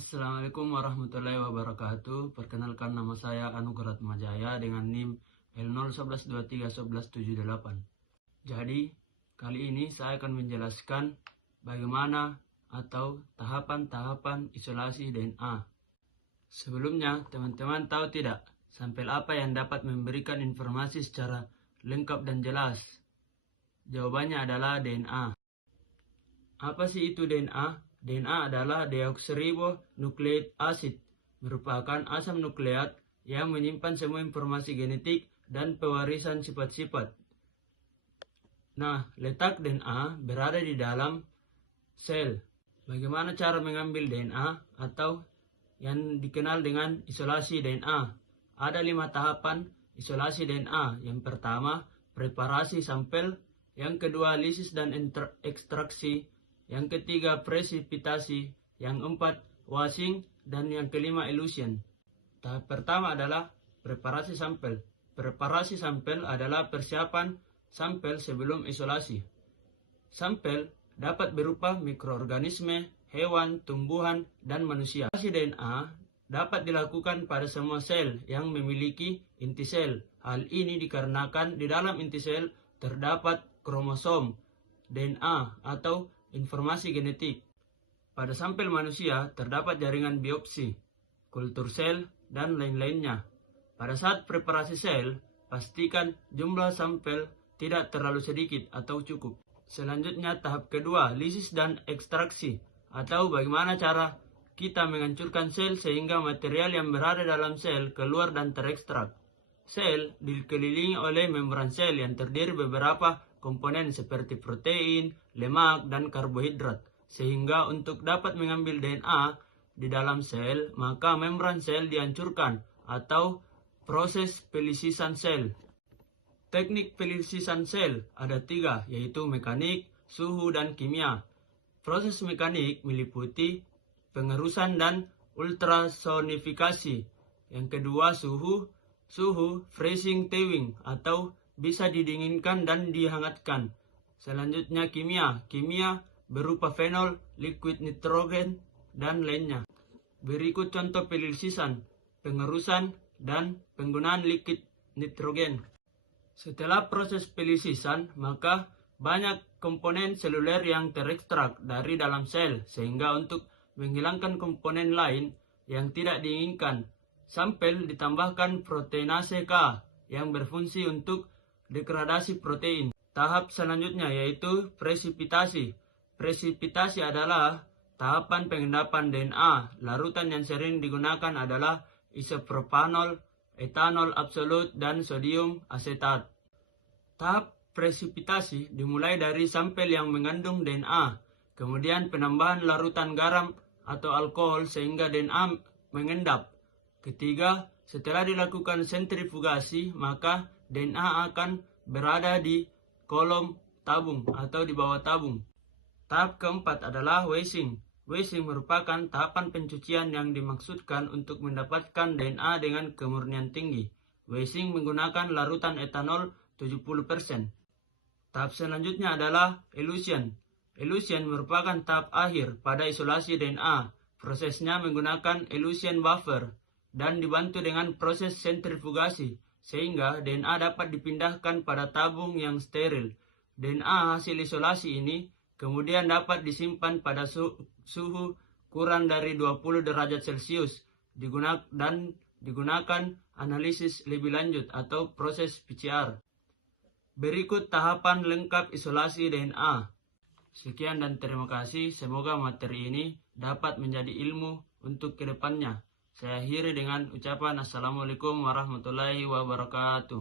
Assalamualaikum warahmatullahi wabarakatuh. Perkenalkan, nama saya Anugerah Atmajaya dengan NIM L0112311178. Jadi, kali ini saya akan menjelaskan bagaimana atau tahapan-tahapan isolasi DNA. Sebelumnya, teman-teman tahu tidak sampel apa yang dapat memberikan informasi secara lengkap dan jelas? Jawabannya adalah DNA. Apa sih itu DNA? DNA adalah deoksiribonucleic acid, merupakan asam nukleat yang menyimpan semua informasi genetik dan pewarisan sifat-sifat. Nah, letak DNA berada di dalam sel. Bagaimana cara mengambil DNA atau yang dikenal dengan isolasi DNA? Ada 5 tahapan isolasi DNA. Yang pertama, preparasi sampel. Yang kedua, lisis dan ekstraksi. Yang ketiga, presipitasi. Yang keempat, washing. Dan yang kelima, elution. Tahap pertama adalah preparasi sampel. Preparasi sampel adalah persiapan sampel sebelum isolasi. Sampel dapat berupa mikroorganisme, hewan, tumbuhan, dan manusia. Isolasi DNA dapat dilakukan pada semua sel yang memiliki inti sel. Hal ini dikarenakan di dalam inti sel terdapat kromosom, DNA, atau informasi genetik. Pada sampel manusia terdapat jaringan biopsi, kultur sel, dan lain-lainnya. Pada saat preparasi sel, pastikan jumlah sampel tidak terlalu sedikit atau cukup. Selanjutnya tahap kedua, lisis dan ekstraksi, atau bagaimana cara kita menghancurkan sel sehingga material yang berada dalam sel keluar dan terekstrak. Sel dikelilingi oleh membran sel yang terdiri beberapa komponen seperti protein, lemak, dan karbohidrat. Sehingga untuk dapat mengambil DNA di dalam sel, maka membran sel dihancurkan atau proses pelisisan sel. Teknik pelisisan sel ada 3, yaitu mekanik, suhu, dan kimia. Proses mekanik meliputi pengerusan dan ultrasonifikasi. Yang kedua, suhu freezing thawing atau bisa didinginkan dan dihangatkan. Selanjutnya kimia berupa fenol, liquid nitrogen, dan lainnya. Berikut contoh pelisisan, pengerusan, dan penggunaan liquid nitrogen. Setelah proses pelisisan, maka banyak komponen seluler yang terekstrak dari dalam sel, sehingga untuk menghilangkan komponen lain yang tidak diinginkan, sampel ditambahkan proteinase K yang berfungsi untuk degradasi protein. Tahap selanjutnya yaitu presipitasi. Presipitasi adalah tahapan pengendapan DNA. Larutan yang sering digunakan adalah isopropanol, etanol absolut, dan sodium asetat. Tahap presipitasi dimulai dari sampel yang mengandung DNA, kemudian penambahan larutan garam atau alkohol sehingga DNA mengendap. Ketiga, setelah dilakukan sentrifugasi, maka DNA akan berada di kolom tabung atau di bawah tabung. Tahap keempat adalah washing. Washing merupakan tahapan pencucian yang dimaksudkan untuk mendapatkan DNA dengan kemurnian tinggi. Washing menggunakan larutan etanol 70%. Tahap selanjutnya adalah elution. Elution merupakan tahap akhir pada isolasi DNA. Prosesnya menggunakan elution buffer dan dibantu dengan proses sentrifugasi, sehingga DNA dapat dipindahkan pada tabung yang steril. DNA hasil isolasi ini kemudian dapat disimpan pada suhu kurang dari 20 derajat Celcius dan digunakan analisis lebih lanjut atau proses PCR. Berikut tahapan lengkap isolasi DNA. Sekian dan terima kasih. Semoga materi ini dapat menjadi ilmu untuk kedepannya. Saya akhiri dengan ucapan Assalamualaikum warahmatullahi wabarakatuh.